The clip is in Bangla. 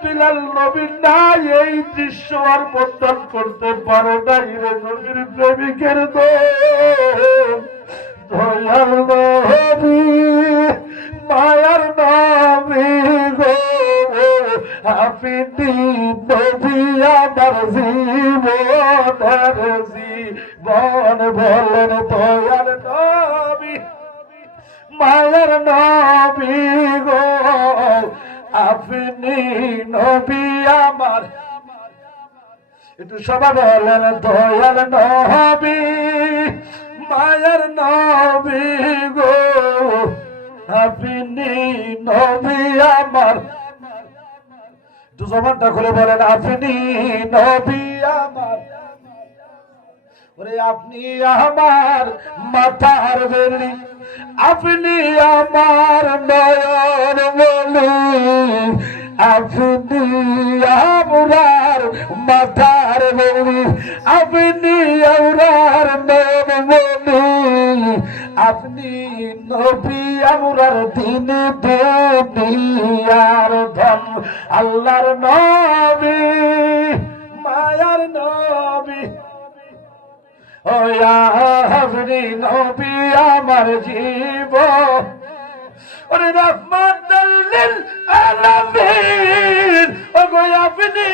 বিলাল নবী নাই এই দৃশ্য আর বর্ণন করতে পারে নাই রে নবীর প্রেমিকের দয়াল নবী মায়ার নবী গো আপনি নবী আমার জীবনের জীবন বলেন দয়াল নবী মায়ার নবী গো আপনি নবী আমার একটু সবাই বলেন দয়াল নবী মায়ার নবী গো আপনি নবী আমার একটু জবানটা খুলে বলেন আপনি নবী আমার ওরে আপনি আমার মাথার বেলি আপনি আমার নয়ন মনি আপনি আমার মাথার বেলি আপনি আমার নয়ন মনি আপনি নবী আমার দিন দুনিয়ার ধন আল্লাহর নবী মায়ার নবী ও আপনি নবী আমার জীবন ওরে রহমাতুল লিল আলামিন ও গো আপনি